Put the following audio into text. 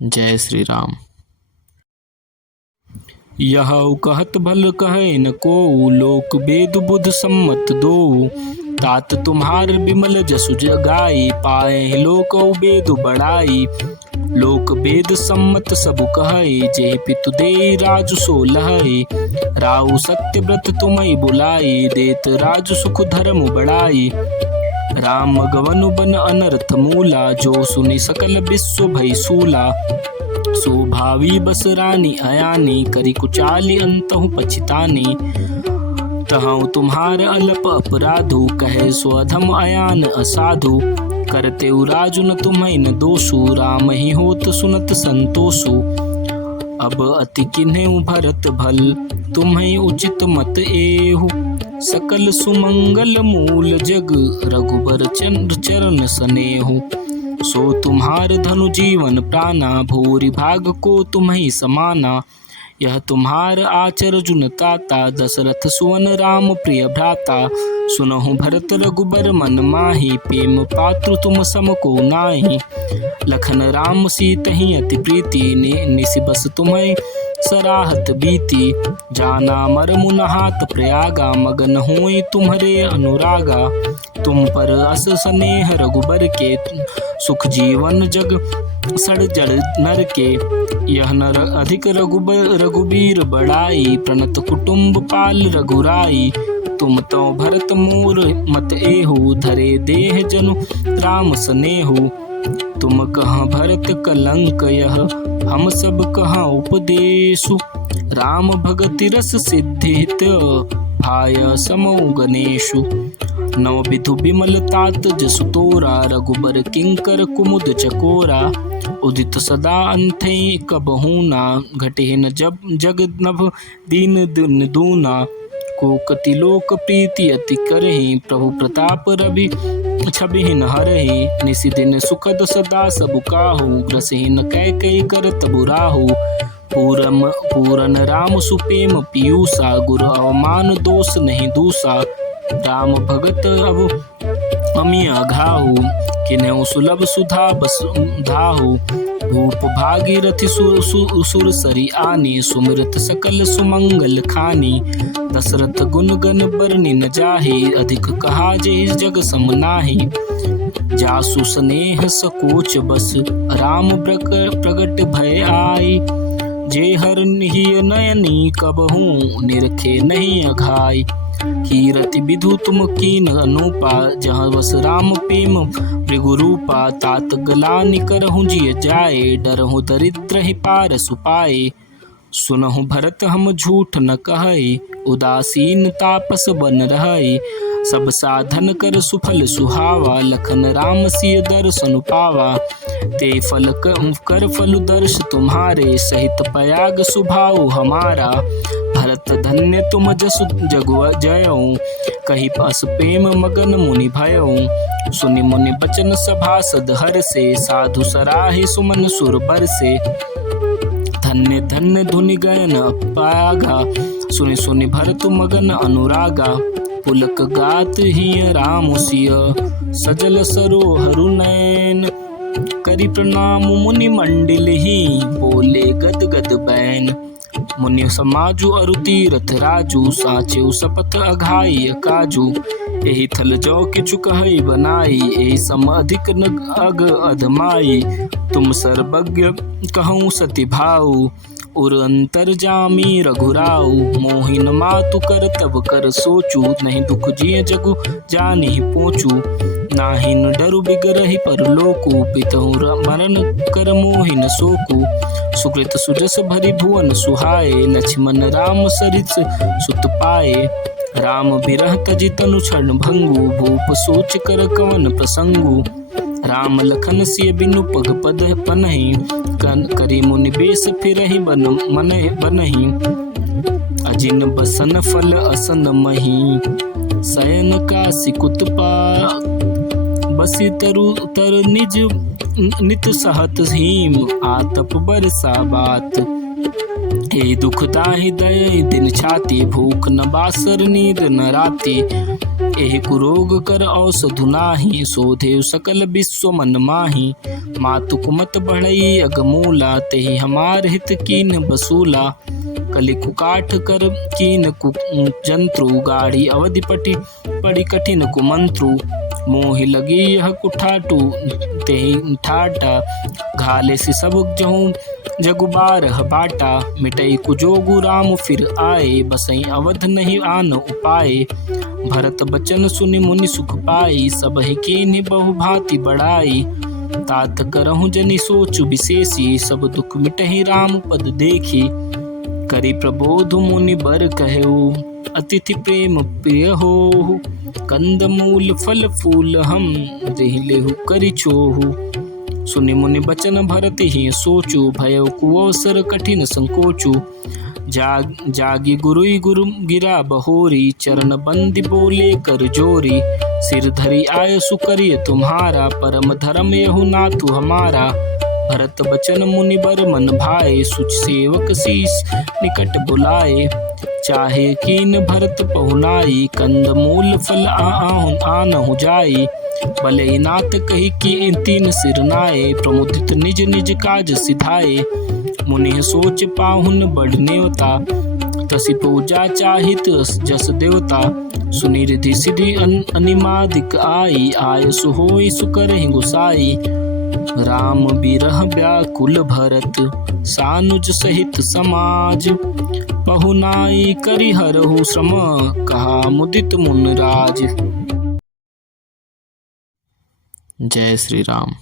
जय श्री राम। यह कहत भल कहे न को, लोक वेद बुध सम्मत दो। तात तुम्हार बिमल जसु जगाई, पाए लोक वेद बढ़ाई। लोक वेद सम्मत सबु कहे, जे पितु दे राजु सो लहै। राउ सत्य व्रत तुम्हें बुलाई, देत राजु सुख धर्म बढ़ाई। राम गवन बन अनर्थ मूला, जो सुनि सकल विश्व भय सूला। स्वभावी बस रानी अयानी, करी कुचाली अंतहु पछितानी। तहु तुम्हार अलप अपराधु, कहे स्वधम अयान असाधु। करते राजु न तुम्हें न दोषु, राम ही होत सुनत संतोषु। अब अति किन्हें भरत भल, तुम्हें उचित मत एहु। सकल सुमंगल मूल जग, रघुबर चरण सनेहु। सो तुम्हार धनु जीवन प्राणा, भूरि भाग को तुम्हें समाना। यह तुम्हार आचर जुन ताता, दशरथ सुवन राम प्रिय भ्राता। सुनहु भरत रघुबर मन माही, प्रेम पात्रु तुम सम को नाही। लखन राम सीतहि अति प्रीति, निसि बस तुम्हें सराहत बीती। जाना मर मुन हाथ प्रयागा, मगन हुई तुम्हारे अनुरागा। तुम पर अस स्नेह रघुबर के, सुख जीवन जग सड़ जड़ नर के। यह नर अधिक रघुबीर बढ़ाई, प्रणत कुटुंब पाल रघुराई। तुम तो भरत मोर मत एहु, धरे देह जनु राम सनेहु। तुम कहाँ भरत कलंक यह, हम सब कहाँ उपदेशु। राम भगति रस सिद्धित, भाय समौ गणेशु। नव विधु बिमल तात जसु तोरा, रघुबर किंकर कुमुद चकोरा। उदित सदा अंथे कबहू ना, घटे न जब जग नभ दीन दिन दूना। को कति लोक प्रीति अति करहि, प्रभु प्रताप रवि छबिहिन हरहि। निसि दिन सुखद सदा सबु काहू, ग्रसहिन कैकेयी करत बुराहु। पूरन राम सुपेम पीयूषा, गुरु अवमान दोष नहीं दूसा। राम भगत अब अमिय घाहू, किन्हु सुलभ सुधा बस धाहू। भूप भागीरथि सुर सरी आनी, सुमिरत सकल सुमंगल खानी। दशरथ गुण गण बरनि न जाहि, अधिक कहा जे जग सम नाही। जासु स्नेह सकोच बस, राम प्रगट भय आई। जे हरहि नयनी कबहू, निरखे नहीं अघाई। कीरति विधु तुम कीन अनूपा, जहाँ वस राम प्रेम मृगुरूपा। तात गलानि करहु जिय जाए, डरहु दरिद्र ही पार सुपाए। सुनहु भरत हम झूठ न कहै, उदासीन तापस बन रहै। सब साधन कर सुफल सुहावा, लखन राम सिय दर्शन पावा। ते फल कर फल दर्श तुम्हारे, सहित पयाग सुभाव हमारा। भरत धन्य तुम जसु जगु जयऊ, कही पस प्रेम मगन मुनि भयऊ। सुनि मुनि बचन सभासद हर से, साधु सराहि सुमन सुर बरसे। धन्य धन्य धुनि गयन पागा, सुनि सुनि भरत मगन अनुरागा। पुलक गात ही राम सिय, सजल सरोहरु नयन। करि प्रणाम मुनि मंडिल ही, बोले गद गद बैन। मुनि समाजु अरु तीरथ राजू, साचेउ सपथ अघाई काजू। एहि थल जो किछु कहई बनाई, एहि सम अधिक न अग अधमाई। तुम सर्वज्ञ कहूँ सति भाऊ, उर अंतर जामी रघुराऊ। मोहिन मातु कर तब कर सोचू, नहीं दुख जिय जगु जानि पोचू। नाहिन डरु बिगरहि परलोकु, पितहु मरण कर मोहिन सोकु। सुकृत सुजस भरि भुवन सुहाए, लक्ष्मण राम सरिस सुत पाए। राम बिरह तजि तनु क्षण भंगु, भूप सोच कर कवन प्रसंगु। राम लखन सिय बिनु पग पद पनहि, करि मुनि बेस फिरहि बनहि। अजिन बसन फल असन मही, शयन कासि कुतपा। बसी तर निज नित सहत हिम, आतप बरसा बात। हे दुख दाहि दय दिन छाती, भूख न बासर नींद न राती। एहि कुरोग कर औषधु नाही, शोधेउ सकल विश्व मन माही। मातु कुमत बढ़ई अगमूला, तेहि हमार हित कीन बसूला। कलि कुकाठ कर कीन जंत्रु, गाढ़ी अवधि पड़ी कठिन कुमंत्रु। मोहि लगी यह कुठाटू तेहि ठाटा, घाले से सब जहूँ जगुबार बाटा। मिटई कुजोगु राम फिर आए, बसई अवध नहीं आन उपाय। भरत बचन सुनि मुनि सुख पाई, सब ही कीन्ही बहु भांति बढ़ाई। तात करहु जनि सोचु विशेषी, सब दुख मिटहि राम पद देखी। करि प्रबोध मुनि बर कहेउ, अतिथि प्रेम प्रिय होहु। कंद मूल फल फूल हम, देहलेहु करि छोहु। सुनि मुनि बचन भरत ही सोचु, भयउ कुअवसर कठिन संकोचु। जागी गुरुई गुरु गिरा बहोरी, चरण बंदी बोले कर जोरी। सिर धरि आय सुकरिय तुम्हारा, परम धर्म यहु नाथु हमारा। भरत बचन मुनि बर मन भाए, सुच सेवक शीस निकट बुलाए। चाहे कीन भरत पहुनाई, कंद मूल फल आनहु जाई। भले नाथ कही कि तीन सिर नाए, प्रमुदित निज निज काज सिधाए। मुनि सोच पाहुन बड़ नेवता, तसि पूजा चाहित जस देवता। सुनि रिधि सिधि अनिमादिक आई, आय सुहोई सुकरहि गुसाई। राम बिरह व्याकुल भरत, सानुज सहित समाज। पहुनाई करि हरहु श्रम, कहा मुदित मुन राज। जय श्री राम।